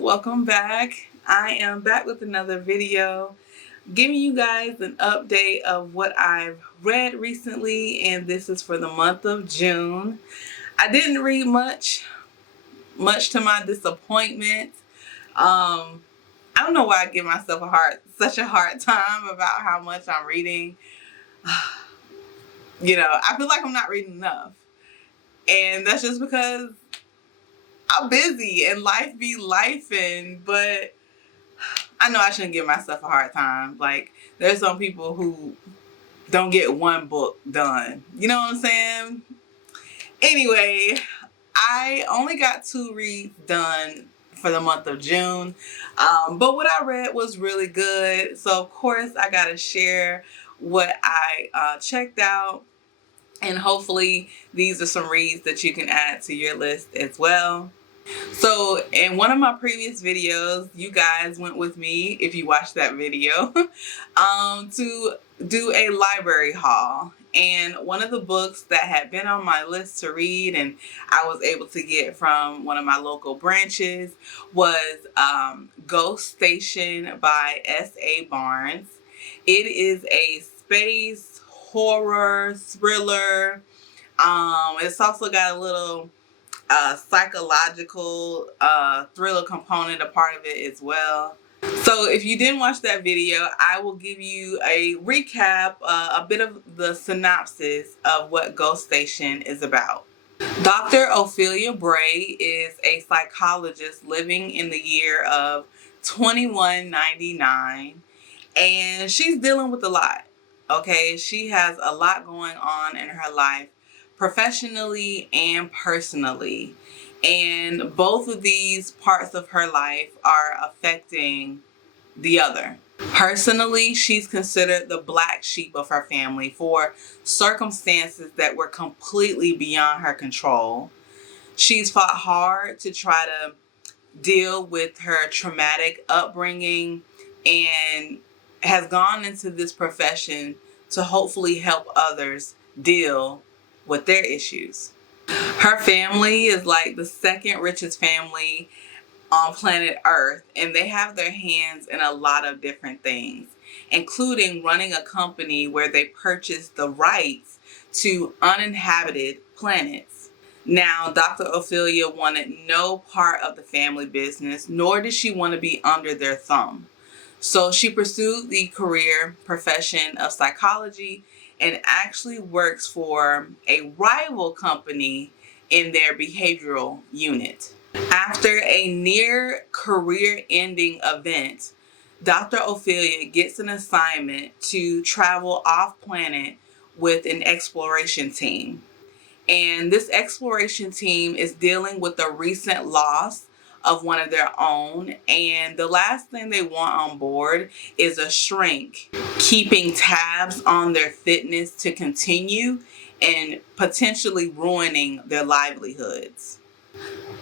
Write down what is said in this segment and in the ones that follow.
welcome back. I am back with another video giving you guys an update of what I've read recently, and this is for the month of June. I didn't read much to my disappointment. I don't know why I give myself such a hard time about how much I'm reading. I feel like I'm not reading enough, and that's just because I'm busy and life be lifing, but I know I shouldn't give myself a hard time. Like, there's some people who don't get one book done. You know what I'm saying? Anyway, I only got 2 reads done for the month of June. But what I read was really good. So, of course, I got to share what I checked out. And hopefully, these are some reads that you can add to your list as well. So in one of my previous videos, you guys went with me, if you watched that video, to do a library haul. And one of the books that had been on my list to read and I was able to get from one of my local branches was Ghost Station by S.A. Barnes. It is a space horror thriller. It's also got a little psychological thriller component, a part of it as well. So if you didn't watch that video, I will give you a recap, a bit of the synopsis of what Ghost Station is about. Dr. Ophelia Bray is a psychologist living in the year of 2199, and she's dealing with a lot. Okay, she has a lot going on in her life, professionally and personally. And both of these parts of her life are affecting the other. Personally, she's considered the black sheep of her family for circumstances that were completely beyond her control. She's fought hard to try to deal with her traumatic upbringing and has gone into this profession to hopefully help others deal with their issues. Her family is like the second richest family on planet Earth, and they have their hands in a lot of different things, including running a company where they purchase the rights to uninhabited planets. Now, Dr. Ophelia wanted no part of the family business, nor did she want to be under their thumb. So she pursued the career profession of psychology and actually works for a rival company in their behavioral unit. After a near career-ending event, Dr. Ophelia gets an assignment to travel off-planet with an exploration team. And this exploration team is dealing with the recent loss of one of their own, and the last thing they want on board is a shrink keeping tabs on their fitness to continue and potentially ruining their livelihoods.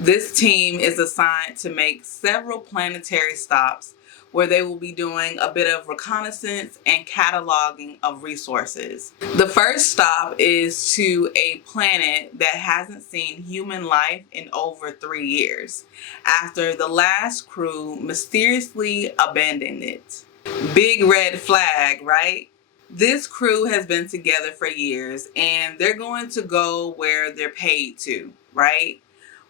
This team is assigned to make several planetary stops where they will be doing a bit of reconnaissance and cataloging of resources. The first stop is to a planet that hasn't seen human life in over 3 years, after the last crew mysteriously abandoned it. Big red flag, right? This crew has been together for years, and they're going to go where they're paid to, right?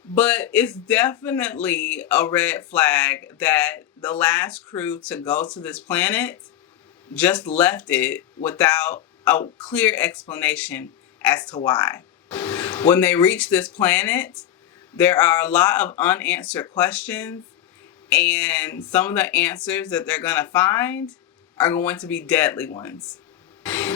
But it's definitely a red flag that the last crew to go to this planet just left it without a clear explanation as to why. When they reach this planet, there are a lot of unanswered questions, and some of the answers that they're going to find are going to be deadly ones.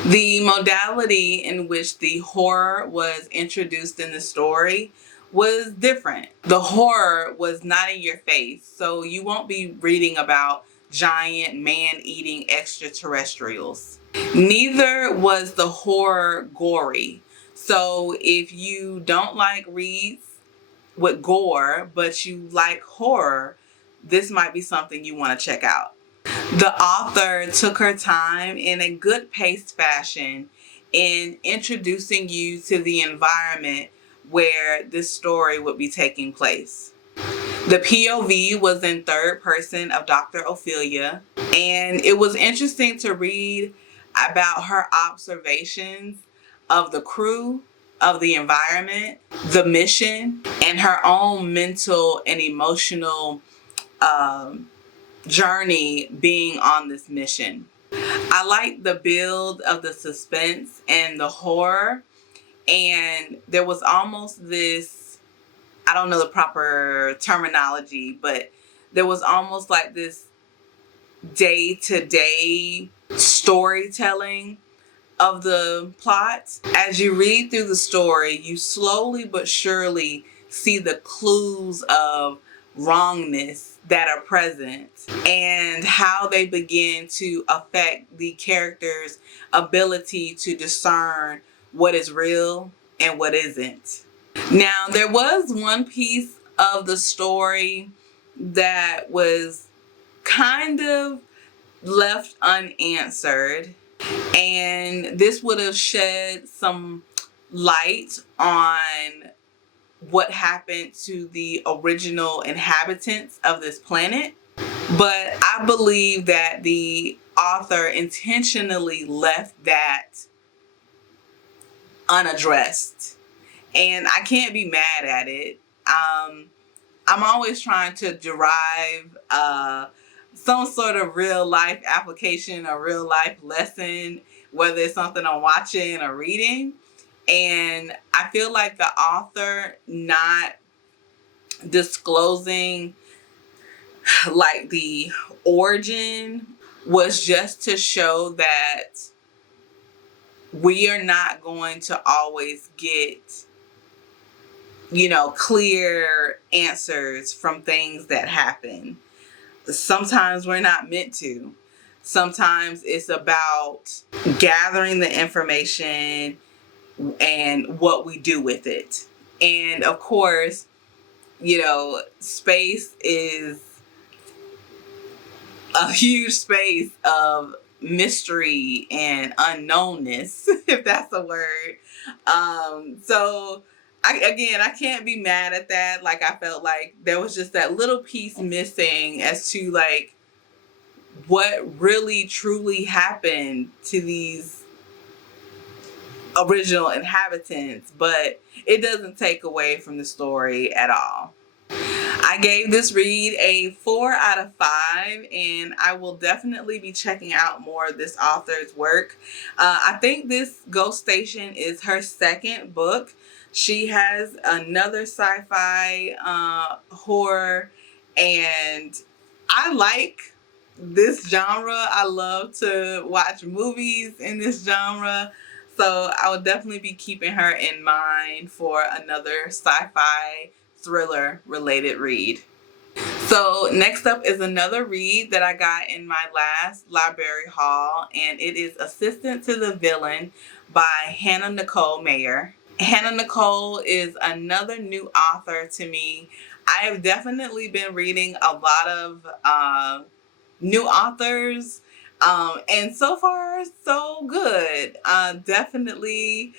The modality in which the horror was introduced in the story was different. The horror was not in your face, so you won't be reading about giant man-eating extraterrestrials. Neither was the horror gory. So if you don't like reads with gore, but you like horror, this might be something you want to check out. The author took her time in a good paced fashion in introducing you to the environment where this story would be taking place. The POV was in third person of Dr. Ophelia, and it was interesting to read about her observations of the crew, of the environment, the mission, and her own mental and emotional journey being on this mission. I like the build of the suspense and the horror, and there was almost this, I don't know the proper terminology, but there was almost like this day-to-day storytelling of the plot. As you read through the story, you slowly but surely see the clues of wrongness that are present and how they begin to affect the character's ability to discern what is real and what isn't. Now, there was one piece of the story that was kind of left unanswered, and this would have shed some light on what happened to the original inhabitants of this planet. But I believe that the author intentionally left that unaddressed, and I can't be mad at it. I'm always trying to derive some sort of real life application or real life lesson, whether it's something I'm watching or reading. And I feel like the author not disclosing like the origin was just to show that we are not going to always get, clear answers from things that happen. Sometimes we're not meant to. Sometimes it's about gathering the information and what we do with it. And of course, space is a huge space of mystery and unknownness, if that's a word. So I can't be mad at that. Like, I felt like there was just that little piece missing as to like what really truly happened to these original inhabitants, but it doesn't take away from the story at all. I gave this read a 4 out of 5, and I will definitely be checking out more of this author's work. I think this Ghost Station is her second book. She has another sci-fi horror, and I like this genre. I love to watch movies in this genre. So I will definitely be keeping her in mind for another sci-fi thriller related read. So next up is another read that I got in my last library haul, and it is Assistant to the Villain by Hannah Nicole Mayer. Hannah Nicole is another new author to me. I have definitely been reading a lot of new authors, and so far so good. Definitely,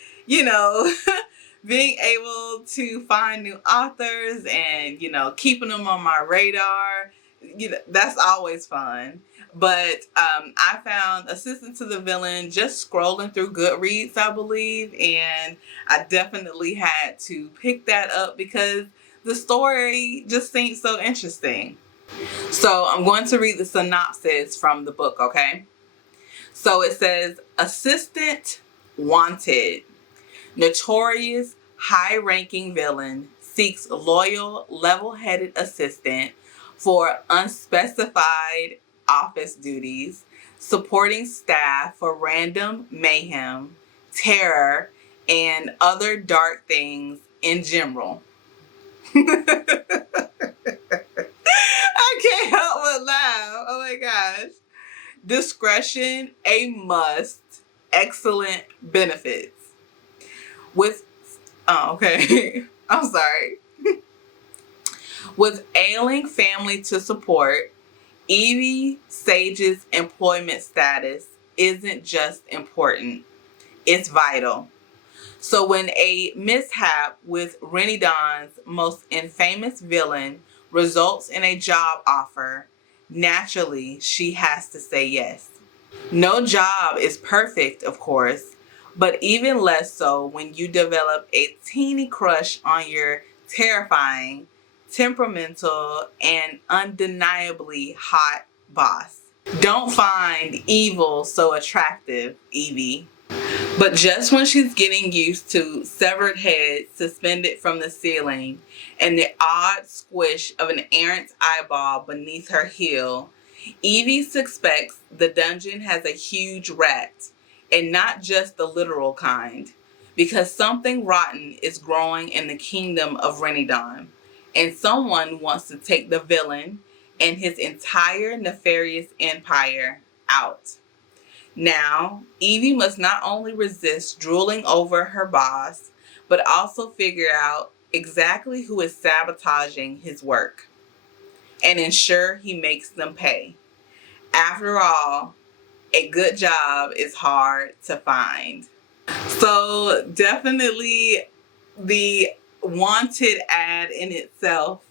being able to find new authors and keeping them on my radar, that's always fun. But I found Assistant to the Villain just scrolling through Goodreads, I believe, and I definitely had to pick that up because the story just seemed so interesting. So I'm going to read the synopsis from the book, okay? So it says, Assistant Wanted. Notorious high-ranking villain seeks loyal, level-headed assistant for unspecified office duties, supporting staff for random mayhem, terror, and other dark things in general. I can't help but laugh. Oh my gosh. Discretion a must. Excellent benefits. I'm sorry. With ailing family to support, Evie Sage's employment status isn't just important, it's vital. So when a mishap with Rennie Don's most infamous villain results in a job offer, naturally she has to say yes. No job is perfect, of course, but even less so when you develop a teeny crush on your terrifying, temperamental, and undeniably hot boss. Don't find evil so attractive, Evie. But just when she's getting used to severed heads suspended from the ceiling and the odd squish of an errant eyeball beneath her heel, Evie suspects the dungeon has a huge rat, and not just the literal kind, because something rotten is growing in the kingdom of Renidon, and someone wants to take the villain and his entire nefarious empire out. Now, Evie must not only resist drooling over her boss, but also figure out exactly who is sabotaging his work and ensure he makes them pay. After all, a good job is hard to find. So definitely the wanted ad in itself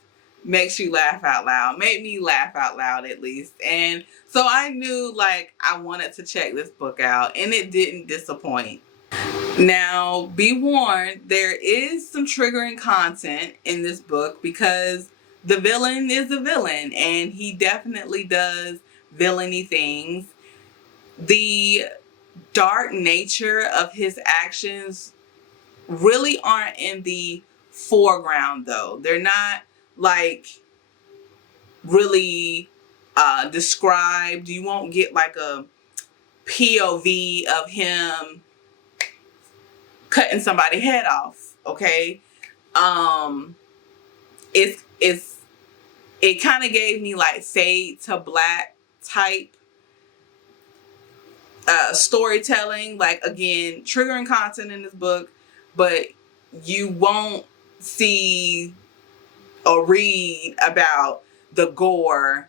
makes you laugh out loud. Made me laugh out loud at least. And so I knew like I wanted to check this book out, and it didn't disappoint. Now, be warned, there is some triggering content in this book because the villain is a villain and he definitely does villainy things. The dark nature of his actions really aren't in the foreground though. They're not like really described. You won't get like a POV of him cutting somebody's head off, okay? It kind of gave me like fade to black type storytelling. Like, again, triggering content in this book, but you won't see or read about the gore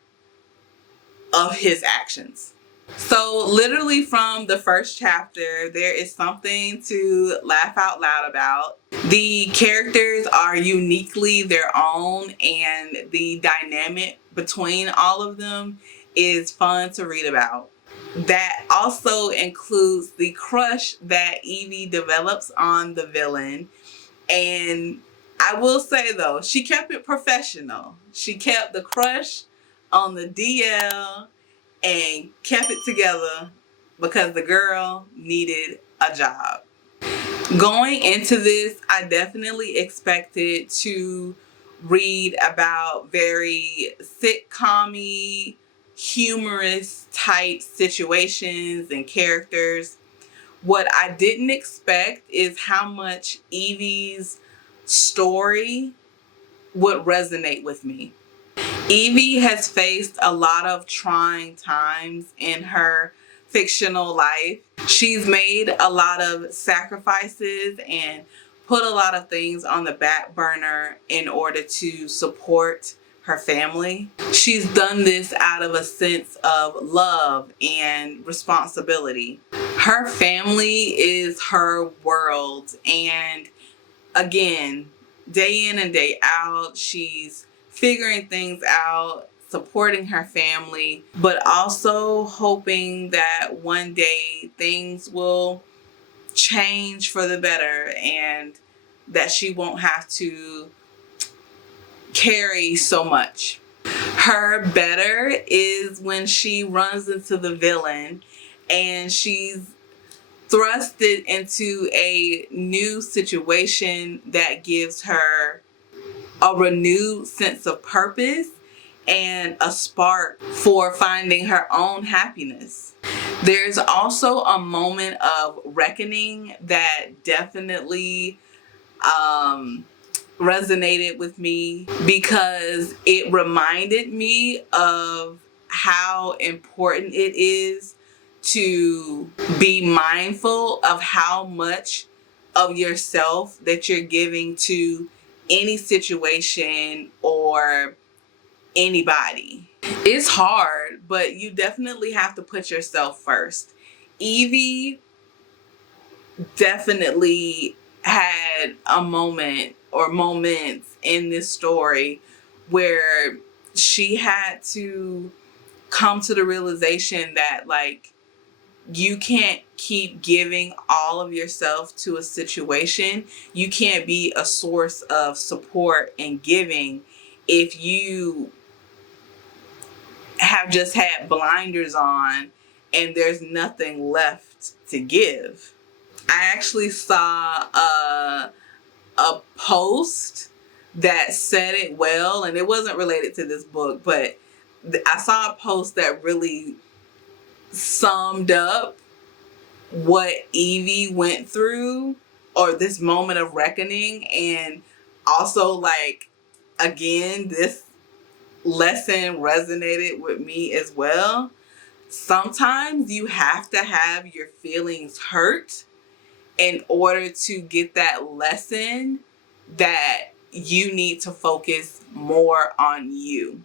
of his actions. So literally from the first chapter, there is something to laugh out loud about. The characters are uniquely their own, and the dynamic between all of them is fun to read about. That also includes the crush that Evie develops on the villain. And I will say though, she kept it professional. She kept the crush on the DL and kept it together because the girl needed a job. Going into this, I definitely expected to read about very sitcom-y, humorous type situations and characters. What I didn't expect is how much Evie's story would resonate with me. Evie has faced a lot of trying times in her fictional life. She's made a lot of sacrifices and put a lot of things on the back burner in order to support her family. She's done this out of a sense of love and responsibility. Her family is her world, and again, day in and day out, she's figuring things out, supporting her family, but also hoping that one day things will change for the better and that she won't have to carry so much. Her better is when she runs into the villain and she's thrusted into a new situation that gives her a renewed sense of purpose and a spark for finding her own happiness. There's also a moment of reckoning that definitely resonated with me because it reminded me of how important it is to be mindful of how much of yourself that you're giving to any situation or anybody. It's hard, but you definitely have to put yourself first. Evie definitely had a moment or moments in this story where she had to come to the realization that, like, you can't keep giving all of yourself to a situation. You can't be a source of support and giving if you have just had blinders on and there's nothing left to give. I actually saw a post that said it well, and it wasn't related to this book, but I saw a post that really summed up what Evie went through, or this moment of reckoning. And also, like, again, this lesson resonated with me as well. Sometimes you have to have your feelings hurt in order to get that lesson that you need to focus more on you.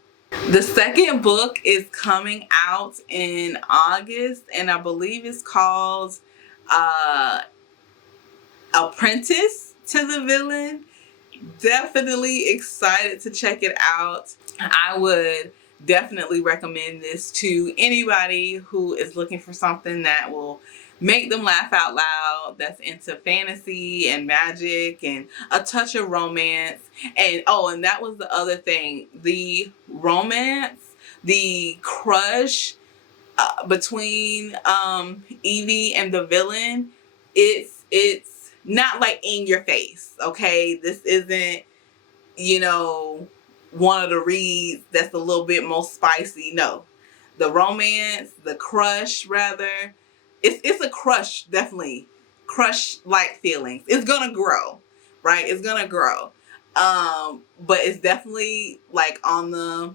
The second book is coming out in August, and I believe it's called Apprentice to the Villain. Definitely excited to check it out. I would definitely recommend this to anybody who is looking for something that will make them laugh out loud, that's into fantasy and magic and a touch of romance. And and that was the other thing, the romance, the crush between Evie and the villain. It's not like in your face, okay? This isn't, one of the reads that's a little bit more spicy. No, the romance, the crush, rather, it's a crush, definitely crush like feelings. It's gonna grow, right? It's gonna grow, but it's definitely like on the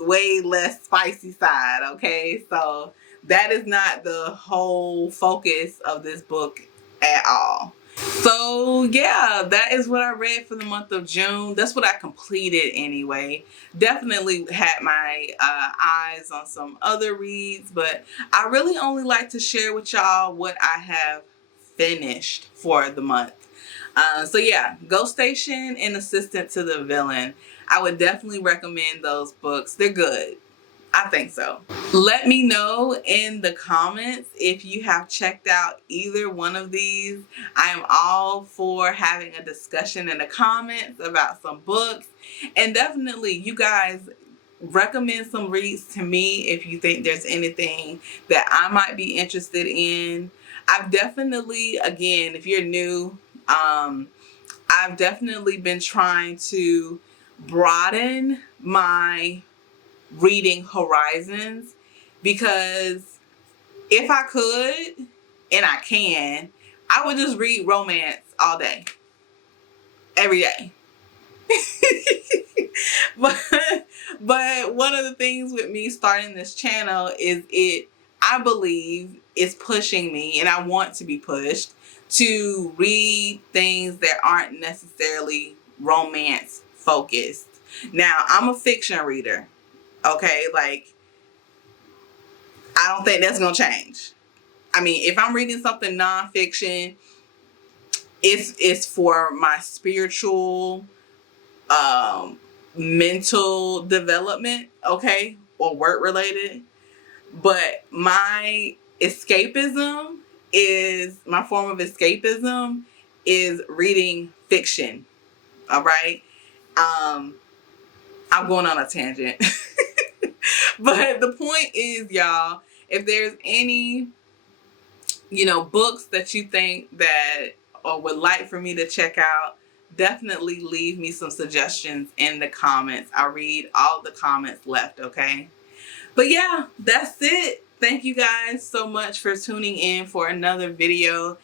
way less spicy side. Okay, so that is not the whole focus of this book at all. So yeah, that is what I read for the month of June. That's what I completed anyway. Definitely had my eyes on some other reads, but I really only like to share with y'all what I have finished for the month. So yeah, Ghost Station and Assistant to the Villain. I would definitely recommend those books. They're good. I think so. Let me know in the comments if you have checked out either one of these. I am all for having a discussion in the comments about some books. And definitely, you guys recommend some reads to me if you think there's anything that I might be interested in. I've definitely, again, if you're new, I've definitely been trying to broaden my reading horizons, because if I could, and I can, I would just read romance all day, every day. but one of the things with me starting this channel is I believe it's pushing me, and I want to be pushed to read things that aren't necessarily romance focused. Now, I'm a fiction reader. Okay, like, I don't think that's gonna change. I mean, if I'm reading something nonfiction, it's for my spiritual, mental development, okay, or work related. But my form of escapism is reading fiction. All right. I'm going on a tangent. But the point is, y'all, if there's any, books that you think that or would like for me to check out, definitely leave me some suggestions in the comments. I read all the comments left, okay? But yeah, that's it. Thank you guys so much for tuning in for another video.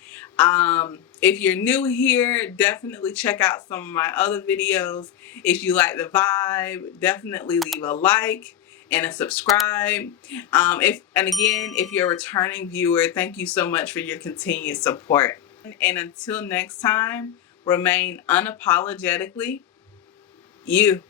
If you're new here, definitely check out some of my other videos. If you like the vibe, definitely leave a like and a subscribe. If you're a returning viewer, thank you so much for your continued support. And until next time, remain unapologetically you.